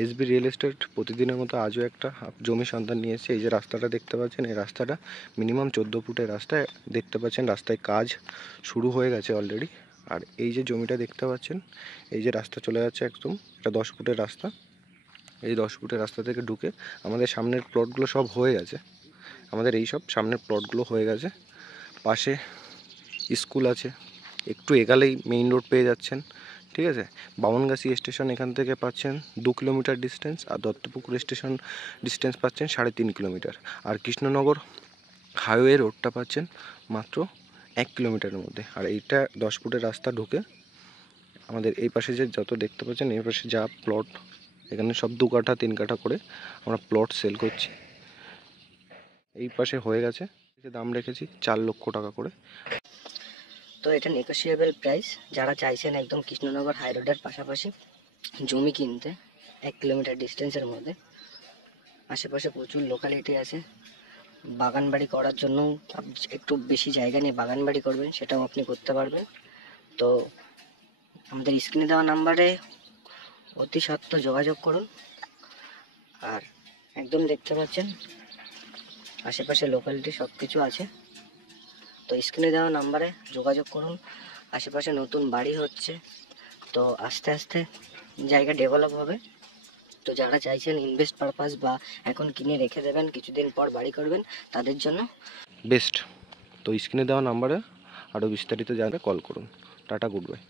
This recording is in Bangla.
এসবি রিয়েল এস্টেট প্রতিদিনের মতো আজও একটা জমি সন্ধান নিয়ে এসেছে। এই যে রাস্তাটা দেখতে পাচ্ছেন, এই রাস্তাটা মিনিমাম 14 ফুটের রাস্তায় দেখতে পাচ্ছেন। রাস্তায় কাজ শুরু হয়ে গেছে অলরেডি। আর এই যে জমিটা দেখতে পাচ্ছেন, এই যে রাস্তা চলে যাচ্ছে একদম, এটা 10 ফুটের রাস্তা। এই 10 ফুটের রাস্তা থেকে ঢুকে আমাদের সামনের প্লটগুলো সব হয়ে গেছে। আমাদের এই সব সামনের প্লটগুলো হয়ে গেছে। পাশে স্কুল আছে, একটু এগালেই মেইন রোড পেয়ে যাচ্ছেন। ঠিক আছে, বামনগাছি স্টেশন এখান থেকে পাচ্ছেন 2 কিলোমিটার ডিস্টেন্স, আর দত্তপুকুর স্টেশন ডিস্টেন্স পাচ্ছেন 3.5 কিলোমিটার। আর কৃষ্ণনগর হাইওয়ে রোডটা পাচ্ছেন মাত্র 1 কিলোমিটারের মধ্যে। আর এইটা 10 ফুটের রাস্তা ঢুকে আমাদের এই পাশে যে যত দেখতে পাচ্ছেন, এই পাশে যা প্লট, এখানে সব 2 কাঠা 3 কাঠা করে আমরা প্লট সেল করছি। এই পাশে হয়ে গেছে, দাম রেখেছি 4 লক্ষ টাকা করে। তো এটা নেগোশিয়েবল প্রাইস। যারা চাইছেন একদম কৃষ্ণনগর হাই রোডের পাশাপাশি জমি কিনতে 1 কিলোমিটার ডিস্টেন্সের মধ্যে, আশেপাশে প্রচুর লোকালিটি আছে, বাগান বাড়ি করার জন্য একটু বেশি জায়গা নিয়ে বাগান বাড়ি করবেন, সেটাও আপনি করতে পারবেন। তো আমাদের স্ক্রিনে দেওয়া নাম্বারে অতি সত্ত্বর যোগাযোগ করুন। আর একদম দেখতে পাচ্ছেন আশেপাশে লোকালিটি সব কিছু আছে। তো স্ক্রিনে দেওয়া নাম্বারে যোগাযোগ করুন। আশেপাশে নতুন বাড়ি হচ্ছে, তো আস্তে আস্তে জায়গা ডেভেলপ হবে। তো যারা চাইছেন ইনভেস্ট পারপাস বা এখন কিনে রেখে দেবেন, কিছুদিন পর বাড়ি করবেন, তাদের জন্য বেস্ট। তো স্ক্রিনে দেওয়া নাম্বারে আরও বিস্তারিত জানতে কল করুন। Tata, good bye.